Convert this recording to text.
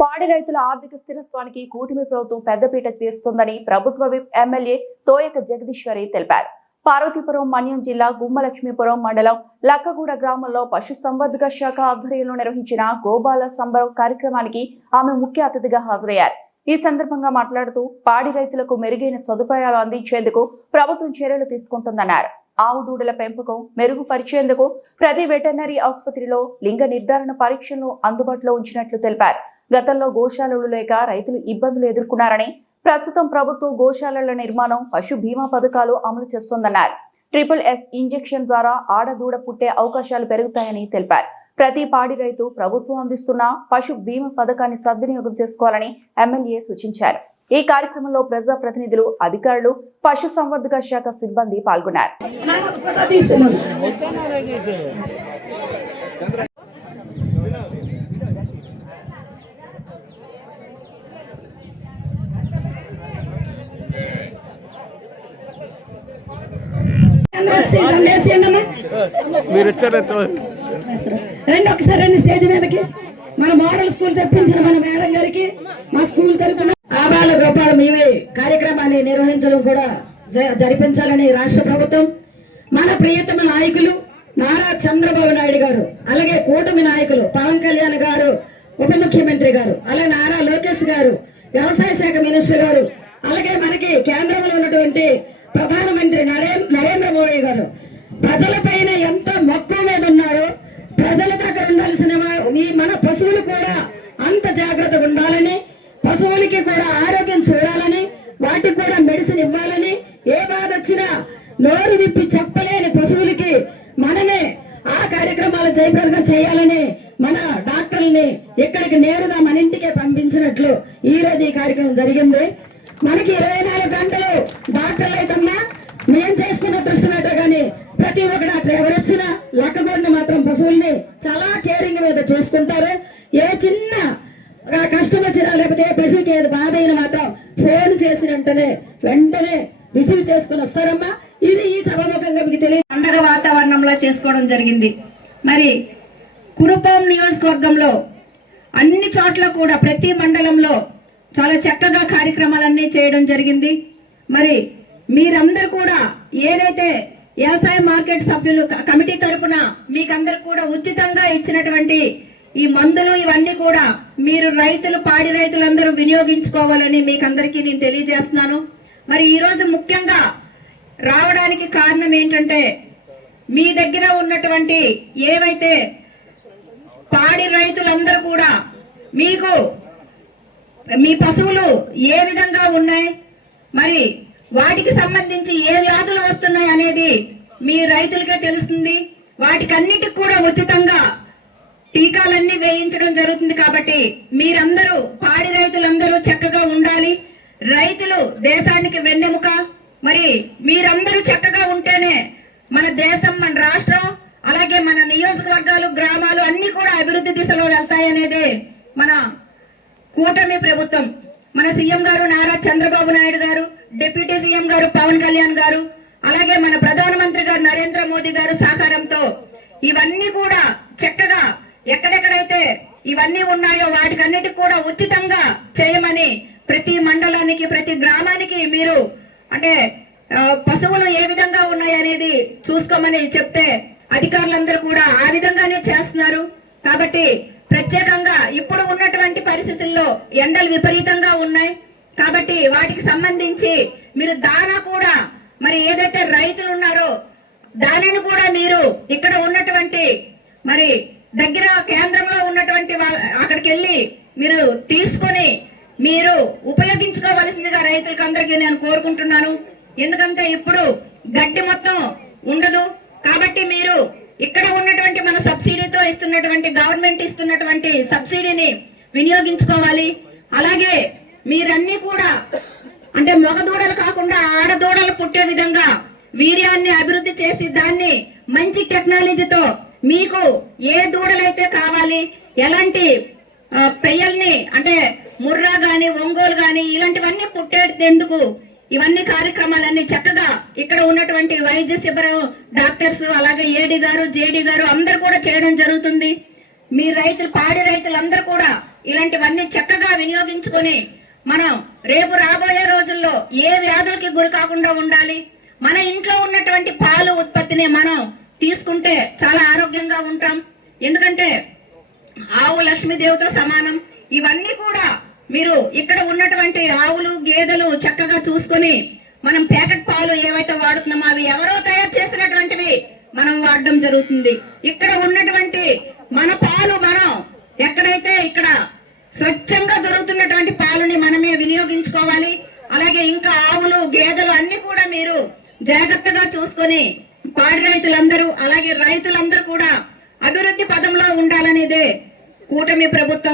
పాడి రైతుల ఆర్థిక స్థిరత్వానికి కూటమి ప్రభుత్వం పెద్దపీట వేస్తోందని ప్రభుత్వ విప్ ఎమ్మెల్యే తోయక జగదీశ్వరి తెలిపారు. పార్వతీపురం మన్యం జిల్లా గుమ్మలక్ష్మీపురం మండలం లక్కగూడ గ్రామంలో పశుసంవర్ధక శాఖ ఆధ్వర్యంలో నిర్వహించిన గోబాల సంబరం కార్యక్రమానికి ఆమె ముఖ్య అతిథిగా హాజరయ్యారు. ఈ సందర్భంగా మాట్లాడుతూ పాడి రైతులకు మెరుగైన సదుపాయాలు అందించేందుకు ప్రభుత్వం చర్యలు తీసుకుంటుందన్నారు. ఆవు దూడల పెంపకం మెరుగుపరిచేందుకు ప్రతి వెటర్నరీ ఆసుపత్రిలో లింగ నిర్ధారణ పరీక్షలను అందుబాటులో ఉంచినట్లు తెలిపారు. గతంలో గోశాలలు లేక రైతులు ఇబ్బందులు ఎదుర్కొన్నారని, ప్రస్తుతం ప్రభుత్వం గోశాలల నిర్మాణం, పశు బీమా పథకాలు అమలు చేస్తోందన్నారు. SSS ఇంజెక్షన్ ద్వారా ఆడదూడ పుట్టే అవకాశాలు పెరుగుతాయని తెలిపారు. ప్రతి పాడి రైతు ప్రభుత్వం అందిస్తున్న పశు బీమా పథకాన్ని సద్వినియోగం చేసుకోవాలని ఎమ్మెల్యే సూచించారు. ఈ కార్యక్రమంలో ప్రజా ప్రతినిధులు, అధికారులు, పశు సంవర్ధక శాఖ సిబ్బంది పాల్గొన్నారు. ఒకసారి స్టేజ్ మీదకి మన మోడల్ స్కూల్ తెప్పించిన మన మేడం గారికి మా స్కూల్ తరఫున ఆబాల గోపాల మీవే కార్యక్రమాన్ని నిర్వహించడం కూడా జరిపించాలని రాష్ట్ర ప్రభుత్వం, మన ప్రియతమ నాయకులు నారా చంద్రబాబు నాయుడు గారు, అలాగే కూటమి నాయకులు పవన్ కళ్యాణ్ గారు, ఉప ముఖ్యమంత్రి గారు, అలాగే నారా లోకేష్ గారు, వ్యవసాయ శాఖ మినిస్టర్ గారు, అలాగే మనకి కేంద్రంలో ఉన్నటువంటి ప్రధానమంత్రి నరేంద్ర మోడీ గారు ప్రజలపైన ఎంత మక్కువ మీద ఉన్నారో, ప్రజల దగ్గర ఉండాల్సిన ఈ మన పశువులు కూడా అంత జాగ్రత్తగా ఉండాలని, పశువులకి కూడా ఆరోగ్యం చూడాలని, వాటికి కూడా మెడిసిన్ ఇవ్వాలని, ఏ బాధ వచ్చినా నోరు విప్పి చెప్పలేని పశువులకి మనమే ఆ కార్యక్రమాలు జయప్రదంగా చేయాలని మన డాక్టర్ని ఇక్కడికి నేరుగా మన ఇంటికే పంపించినట్లు ఈ రోజు ఈ కార్యక్రమం జరిగింది. మనకి 24 గంటలు డాక్టర్లు అయితేమ్మా మేము చేసుకున్న దృష్టి అయితే కానీ ప్రతి ఒక్క డాక్టర్ ఎవరొచ్చినా లక్కగొండ మాత్రం పశువుల్ని చాలా కేరింగ్ మీద చూసుకుంటారు. ఏ చిన్న కష్టం వచ్చినా లేకపోతే ఏ పశువుకి ఏది బాధ అయినా మాత్రం ఫోన్ వెంటనే రిసీవ్ చేసుకుని వస్తారమ్మా. ఇది ఈ సభాముఖంగా మీకు తెలియదు. పండగ వాతావరణంలో చేసుకోవడం జరిగింది. మరి కురుపాం నియోజకవర్గంలో అన్ని చోట్ల కూడా ప్రతి మండలంలో చాలా చక్కగా కార్యక్రమాలన్నీ చేయడం జరిగింది. మరి మీరందరూ కూడా ఏదైతే వ్యవసాయ మార్కెట్ సభ్యులు కమిటీ తరపున మీకందరికి కూడా ఉచితంగా ఇచ్చినటువంటి ఈ మందులు ఇవన్నీ కూడా మీరు రైతులు, పాడి రైతులందరూ వినియోగించుకోవాలని మీకందరికీ నేను తెలియజేస్తున్నాను. మరి ఈరోజు ముఖ్యంగా రావడానికి కారణం ఏంటంటే మీ దగ్గర ఉన్నటువంటి ఏవైతే పాడి రైతులందరూ కూడా మీకు మీ పశువులు ఏ విధంగా ఉన్నాయి, మరి వాటికి సంబంధించి ఏ వ్యాధులు వస్తున్నాయి అనేది మీ రైతులకే తెలుస్తుంది. వాటికన్నిటికి కూడా ఉచితంగా టీకాలన్నీ వేయించడం జరుగుతుంది. కాబట్టి మీరందరూ పాడి రైతులందరూ చక్కగా ఉండాలి. రైతులు దేశానికి వెన్నెముక. మరి మీరందరూ చక్కగా ఉంటేనే మన దేశం, మన రాష్ట్రం, అలాగే మన నియోజకవర్గాలు, గ్రామాలు అన్ని కూడా అభివృద్ధి దిశలో వెళ్తాయనేదే మన కూటమి ప్రభుత్వం, మన సీఎం గారు నారా చంద్రబాబు నాయుడు గారు, డిప్యూటీ సీఎం గారు పవన్ కళ్యాణ్ గారు, అలాగే మన ప్రధానమంత్రి గారు నరేంద్ర మోదీ గారు సహకారంతో ఇవన్నీ కూడా చక్కగా ఎక్కడెక్కడైతే ఇవన్నీ ఉన్నాయో వాటికన్నిటికి కూడా ఉచితంగా చేయమని ప్రతి మండలానికి, ప్రతి గ్రామానికి మీరు అంటే పశువులు ఏ విధంగా ఉన్నాయి అనేది చూసుకోమని చెప్తే అధికారులందరూ కూడా ఆ విధంగానే చేస్తున్నారు. కాబట్టి ప్రత్యేకంగా ఇప్పుడు ఉన్నటువంటి పరిస్థితుల్లో ఎండలు విపరీతంగా ఉన్నాయి. కాబట్టి వాటికి సంబంధించి మీరు దానా కూడా, మరి ఏదైతే రైతులు ఉన్నారో దానిని కూడా మీరు ఇక్కడ ఉన్నటువంటి మరి దగ్గర కేంద్రంలో ఉన్నటువంటి అక్కడికి వెళ్ళి మీరు తీసుకొని మీరు ఉపయోగించుకోవాల్సిందిగా రైతులకు అందరికీ నేను కోరుకుంటున్నాను. ఎందుకంటే ఇప్పుడు గడ్డి మొత్తం ఉండదు. కాబట్టి మీరు ఇక్కడ ఉన్నటువంటి మన సబ్సిడీతో ఇస్తున్నటువంటి, గవర్నమెంట్ ఇస్తున్నటువంటి సబ్సిడీని వినియోగించుకోవాలి. అలాగే మీరన్నీ కూడా అంటే మగదూడలు కాకుండా ఆడదూడలు పుట్టే విధంగా వీర్యాన్ని అభివృద్ధి చేసి దాన్ని మంచి టెక్నాలజీతో మీకు ఏ దూడలైతే కావాలి, ఎలాంటి పెయ్యల్ని అంటే ముర్రా గాని, ఒంగోలు గాని ఇలాంటివన్నీ పుట్టేందుకు ఇవన్నీ కార్యక్రమాలన్నీ చక్కగా ఇక్కడ ఉన్నటువంటి వైద్య శిబిరం డాక్టర్స్, అలాగే ఏడీ గారు, జేడీ గారు అందరూ కూడా చేయడం జరుగుతుంది. మీ రైతులు, పాడి రైతులందరూ కూడా ఇలాంటివన్నీ చక్కగా వినియోగించుకొని మనం రేపు రాబోయే రోజుల్లో ఏ వ్యాధులకి గురి కాకుండా ఉండాలి. మన ఇంట్లో ఉన్నటువంటి పాలు ఉత్పత్తిని మనం తీసుకుంటే చాలా ఆరోగ్యంగా ఉంటాం. ఎందుకంటే ఆవు లక్ష్మీదేవితో సమానం. ఇవన్నీ కూడా మీరు ఇక్కడ ఉన్నటువంటి ఆవులు గేదెలు చక్కగా చూసుకొని మనం ప్యాకెట్ పాలు ఏవైతే వాడుతున్నామో అవి ఎవరో తయారు చేసినటువంటివి మనం వాడడం జరుగుతుంది. ఇక్కడ ఉన్నటువంటి మన పాలు మనం ఎక్కడైతే ఇక్కడ స్వచ్ఛంగా దొరుకుతున్నటువంటి పాలని మనమే వినియోగించుకోవాలి. అలాగే ఇంకా ఆవులు గేదెలు అన్ని కూడా మీరు జాగ్రత్తగా చూసుకొని పాడి రైతులందరూ అలాగే రైతులందరూ కూడా అభివృద్ధి పదంలో ఉండాలనేదే కూటమి ప్రభుత్వం